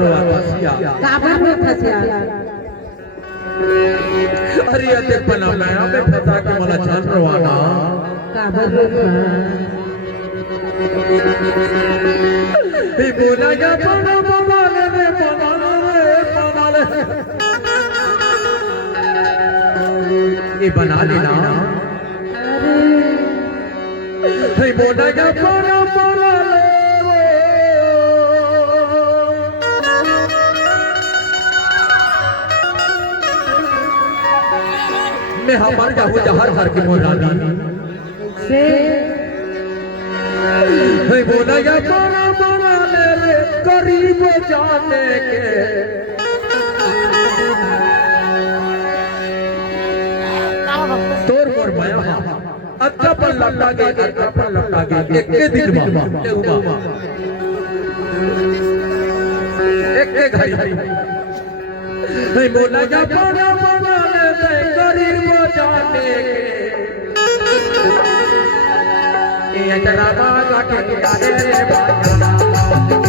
रोआ फसिया काबर में फसिया अरे ते पना मैं पे फसा के मला छान रोवाना काबर में हे बोला या पना बोले रे पना ले ये बना लेना हे बोला या पना ले मैं हमार जाहू जहर हर की मोरानी से हे बोला या बड़ा ले रे करीब जाने के तोर मोर माया अच्छा पर लटा गे एक के दिन में एक के घड़ी हे बोला या बड़ा ले रे करीब जाने के ये जरा बागा के रे बागा